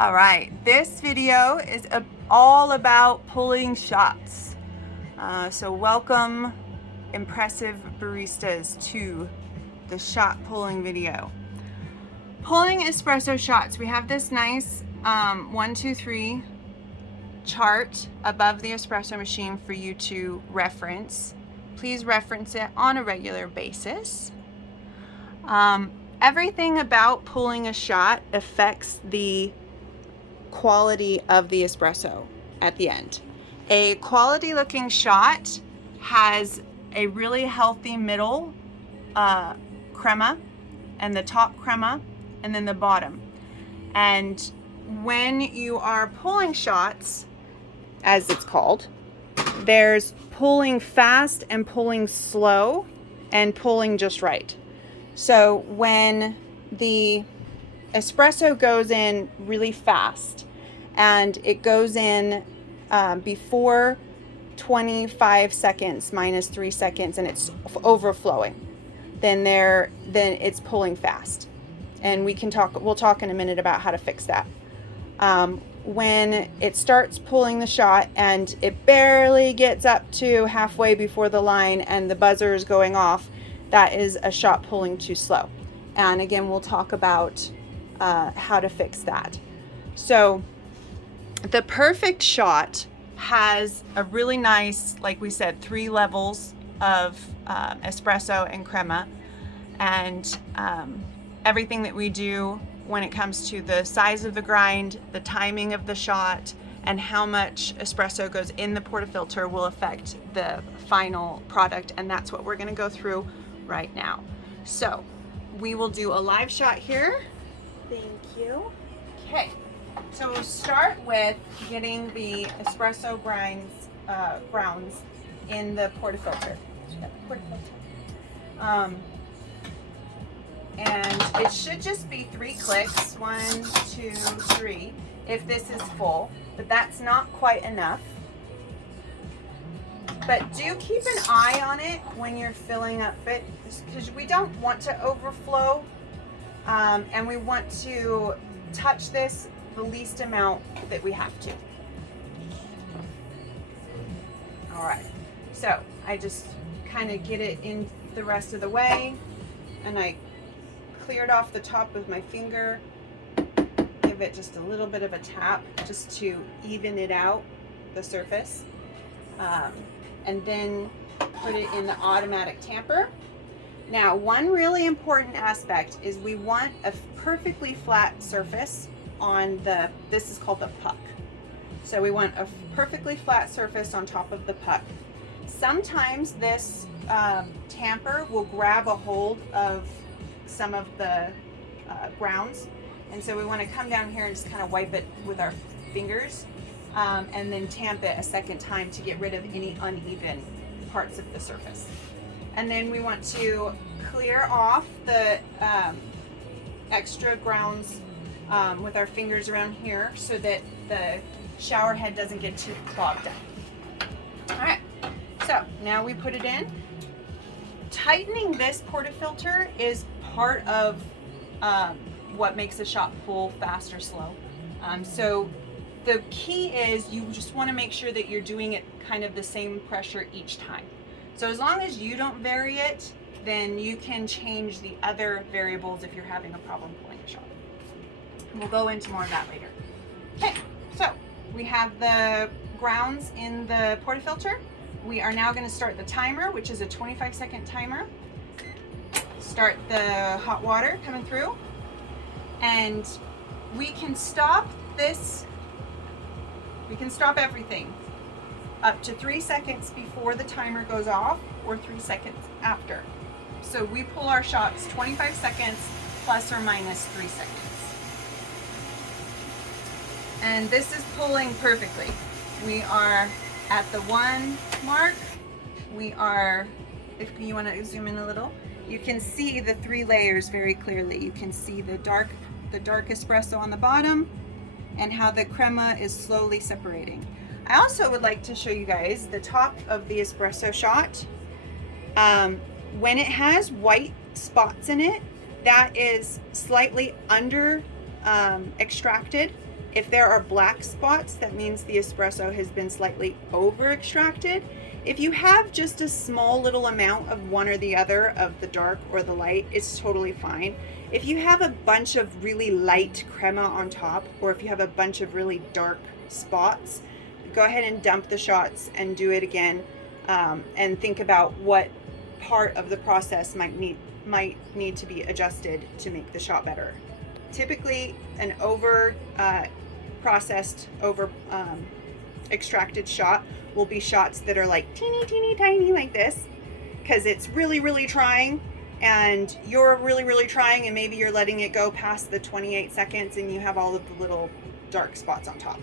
All right, this video is all about pulling shots. So welcome, impressive baristas, to the shot pulling video. Pulling espresso shots. We have this nice 1, 2, 3 chart above the espresso machine for you to reference. Please reference it on a regular basis. Everything about pulling a shot affects the quality of the espresso at the end. A quality looking shot has a really healthy middle crema, and the top crema, and then the bottom. And when you are pulling shots, as it's called, there's pulling fast and pulling slow and pulling just right. So when the espresso goes in really fast and it goes in before 25 seconds minus 3 seconds and it's overflowing, then it's pulling fast. And we'll talk in a minute about how to fix that. When it starts pulling the shot and it barely gets up to halfway before the line and the buzzer is going off, that is a shot pulling too slow. And again, we'll talk about how to fix that. So the perfect shot has a really nice, like we said, 3 levels of espresso and crema, and everything that we do when it comes to the size of the grind, the timing of the shot, and how much espresso goes in the portafilter will affect the final product, and that's what we're going to go through right now. So we will do a live shot here. Thank you. Okay, so we'll start with getting the espresso grounds in the portafilter. And it should just be 3 clicks, 1, 2, 3, if this is full, but that's not quite enough. But do keep an eye on it when you're filling up it, because we don't want to overflow, and we want to touch this the least amount that we have to. All right, so I just kind of get it in the rest of the way, and I cleared off the top with my finger, give it just a little bit of a tap just to even it out, the surface, and then put it in the automatic tamper. Now, one really important aspect is we want a perfectly flat surface on this is called the puck. So we want a perfectly flat surface on top of the puck. Sometimes this tamper will grab a hold of some of the grounds, and so we want to come down here and just kind of wipe it with our fingers, and then tamp it a second time to get rid of any uneven parts of the surface. And then we want to clear off the extra grounds with our fingers around here so that the shower head doesn't get too clogged up. All right, so now we put it in. Tightening this portafilter is part of what makes a shot pull fast or slow. So the key is you just want to make sure that you're doing it kind of the same pressure each time. So as long as you don't vary it, then you can change the other variables if you're having a problem pulling a shot. We'll go into more of that later. Okay, so we have the grounds in the portafilter. We are now going to start the timer, which is a 25-second timer. Start the hot water coming through, and we can stop this. We can stop everything up to 3 seconds before the timer goes off, or 3 seconds after. So we pull our shots 25 seconds plus or minus 3 seconds. And this is pulling perfectly. We are at the 1 mark. We are, if you want to zoom in a little, you can see the 3 layers very clearly. You can see the dark espresso on the bottom and how the crema is slowly separating. I also would like to show you guys the top of the espresso shot. When it has white spots in it, that is slightly under extracted. If there are black spots, that means the espresso has been slightly over extracted. If you have just a small little amount of one or the other, of the dark or the light, it's totally fine. If you have a bunch of really light crema on top, or if you have a bunch of really dark spots, go ahead and dump the shots and do it again, and think about what part of the process might need to be adjusted to make the shot better. Typically, an over processed, over extracted shot will be shots that are like teeny tiny like this, because it's really trying, and you're really trying, and maybe you're letting it go past the 28 seconds and you have all of the little dark spots on top.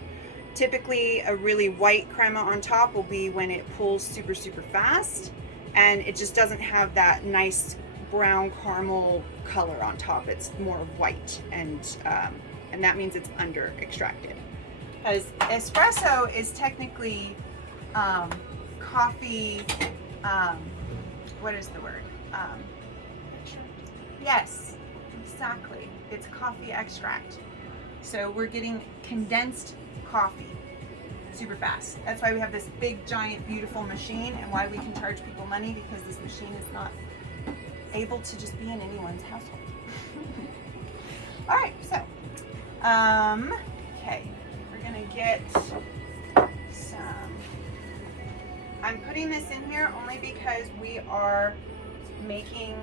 Typically, a really white crema on top will be when it pulls super fast, and it just doesn't have that nice brown caramel color on top. It's more white, and that means it's under extracted. Because espresso is technically coffee, what is the word? Yes, exactly. It's coffee extract. So we're getting condensed coffee super fast. That's why we have this big, giant, beautiful machine, and why we can charge people money, because this machine is not able to just be in anyone's household. All right, so, okay, we're gonna get some, I'm putting this in here only because we are making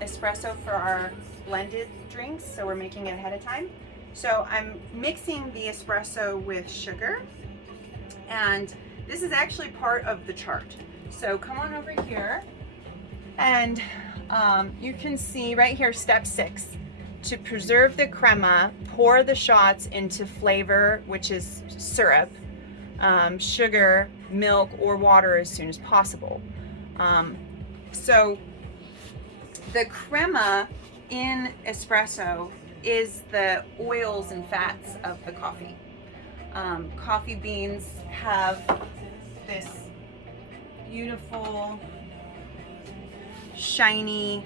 espresso for our blended drinks, so we're making it ahead of time. So I'm mixing the espresso with sugar, and this is actually part of the chart. So come on over here, and you can see right here, step 6. To preserve the crema, pour the shots into flavor, which is syrup, sugar, milk, or water as soon as possible. So the crema in espresso is the oils and fats of the coffee. Coffee beans have this beautiful, shiny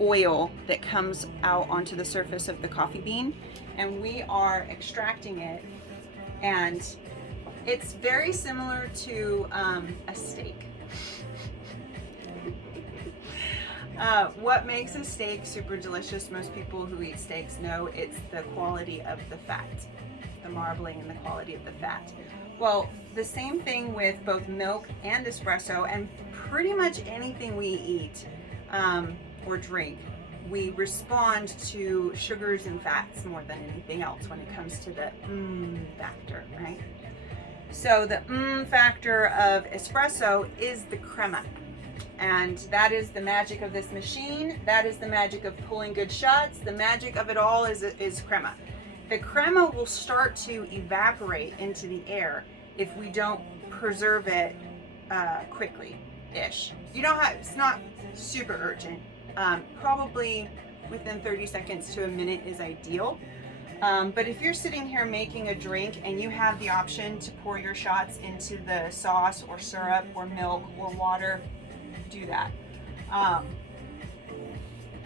oil that comes out onto the surface of the coffee bean, and we are extracting it, and it's very similar to a steak. What makes a steak super delicious, most people who eat steaks know it's the quality of the fat, the marbling and the quality of the fat. Well, the same thing with both milk and espresso, and pretty much anything we eat or drink. We respond to sugars and fats more than anything else when it comes to the factor, right? So the factor of espresso is the crema. And that is the magic of this machine. That is the magic of pulling good shots. The magic of it all is crema. The crema will start to evaporate into the air if we don't preserve it quickly-ish. You don't have, it's not super urgent. Probably within 30 seconds to a minute is ideal. But if you're sitting here making a drink and you have the option to pour your shots into the sauce or syrup or milk or water, do that.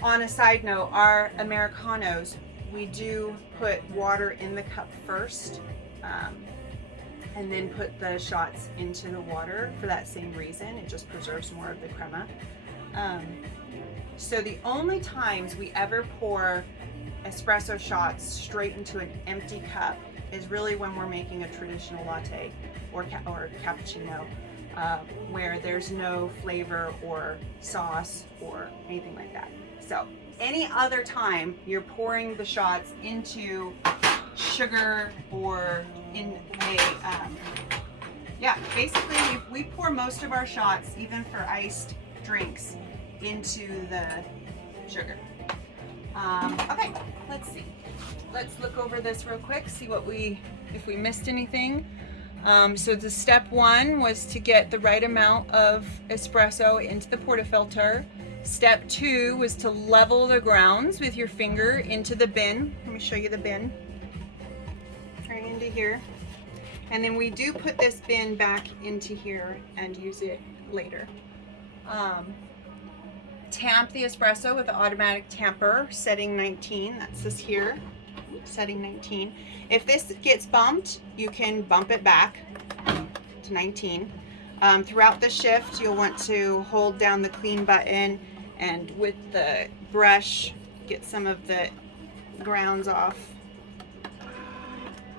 On a side note, our Americanos, we do put water in the cup first, and then put the shots into the water for that same reason. It just preserves more of the crema. So the only times we ever pour espresso shots straight into an empty cup is really when we're making a traditional latte or cappuccino, where there's no flavor or sauce or anything like that. So any other time you're pouring the shots into sugar or in a, basically we pour most of our shots, even for iced drinks, into the sugar. Okay, let's see. Let's look over this real quick, see if we missed anything. So the step 1 was to get the right amount of espresso into the portafilter. Step 2 was to level the grounds with your finger into the bin. Let me show you the bin. Right into here. And then we do put this bin back into here and use it later. Tamp the espresso with the automatic tamper, setting 19. That's this here. setting 19. If this gets bumped, you can bump it back to 19. Throughout the shift, you'll want to hold down the clean button and with the brush, get some of the grounds off.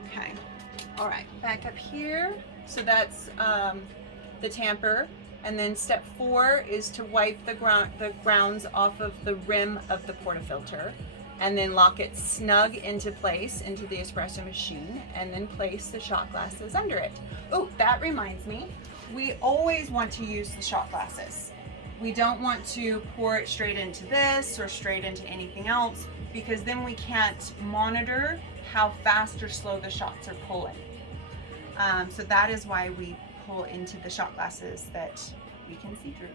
Okay, all right, back up here. So that's the tamper. And then step 4 is to wipe the grounds off of the rim of the portafilter and then lock it snug into place into the espresso machine and then place the shot glasses under it. Oh, that reminds me, we always want to use the shot glasses. We don't want to pour it straight into this or straight into anything else because then we can't monitor how fast or slow the shots are pulling. So that is why we pull into the shot glasses that we can see through.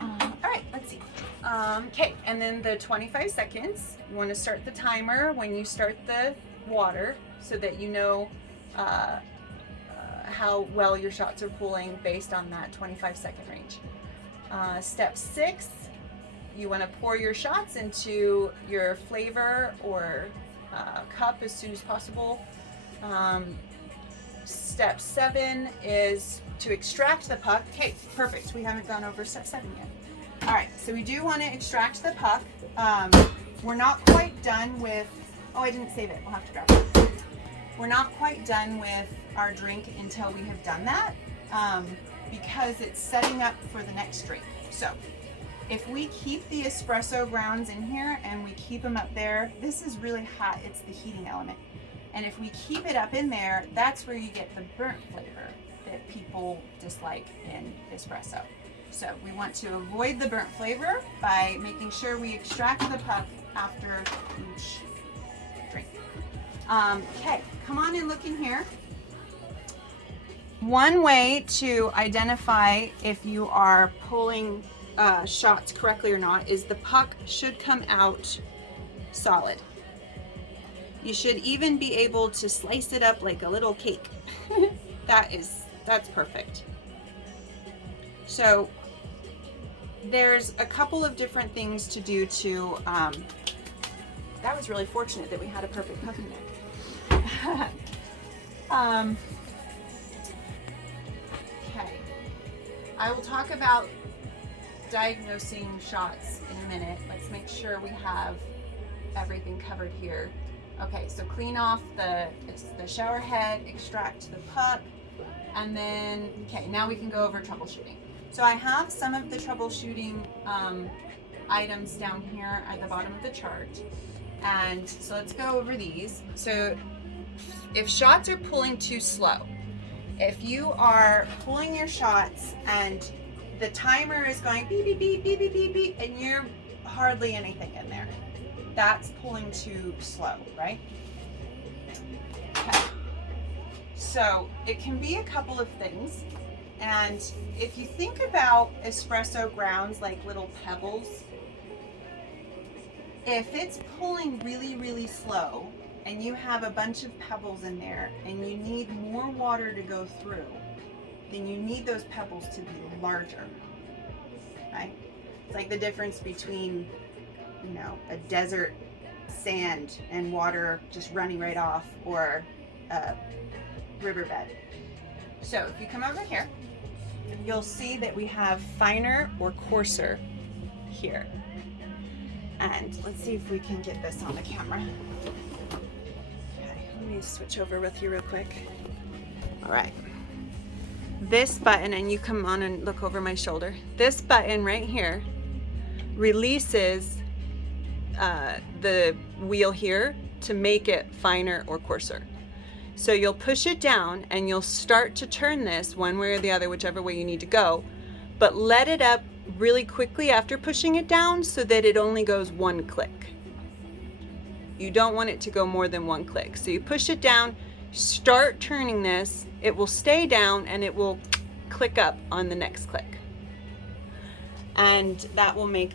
All right, let's see. Okay, and then the 25 seconds, you want to start the timer when you start the water so that you know how well your shots are pulling based on that 25-second range. Step 6, you want to pour your shots into your flavor or cup as soon as possible. Step 7 is to extract the puck. Okay, perfect. We haven't gone over step 7 yet. All right, so we do want to extract the puck. We're not quite done with, oh, I didn't save it. We'll have to grab it. We're not quite done with our drink until we have done that because it's setting up for the next drink. So if we keep the espresso grounds in here and we keep them up there, this is really hot. It's the heating element. And if we keep it up in there, that's where you get the burnt flavor that people dislike in espresso. So we want to avoid the burnt flavor by making sure we extract the puck after each drink. Okay, come on and look in here. One way to identify if you are pulling shots correctly or not is the puck should come out solid. You should even be able to slice it up like a little cake. That's perfect. So there's a couple of different things to do to, that was really fortunate that we had a perfect puck in there. Okay, I will talk about diagnosing shots in a minute. Let's make sure we have everything covered here. Okay, so clean off the shower head, extract the puck, and then, okay, now we can go over troubleshooting. So I have some of the troubleshooting items down here at the bottom of the chart. And so let's go over these. So if shots are pulling too slow, if you are pulling your shots and the timer is going beep, beep, beep, beep, beep, beep, beep, and you're hardly anything in there, that's pulling too slow, right? Okay. So it can be a couple of things. And if you think about espresso grounds like little pebbles, if it's pulling really, really slow and you have a bunch of pebbles in there and you need more water to go through, then you need those pebbles to be larger, right? It's like the difference between, you know, a desert sand and water just running right off or a riverbed. So if you come over here, you'll see that we have finer or coarser here. And let's see if we can get this on the camera. Okay, let me switch over with you real quick. All right. This button, and you come on and look over my shoulder. This button right here releases the wheel here to make it finer or coarser. So you'll push it down and you'll start to turn this one way or the other, whichever way you need to go, but let it up really quickly after pushing it down so that it only goes one click. You don't want it to go more than one click. So you push it down, start turning this, it will stay down and it will click up on the next click. And that will make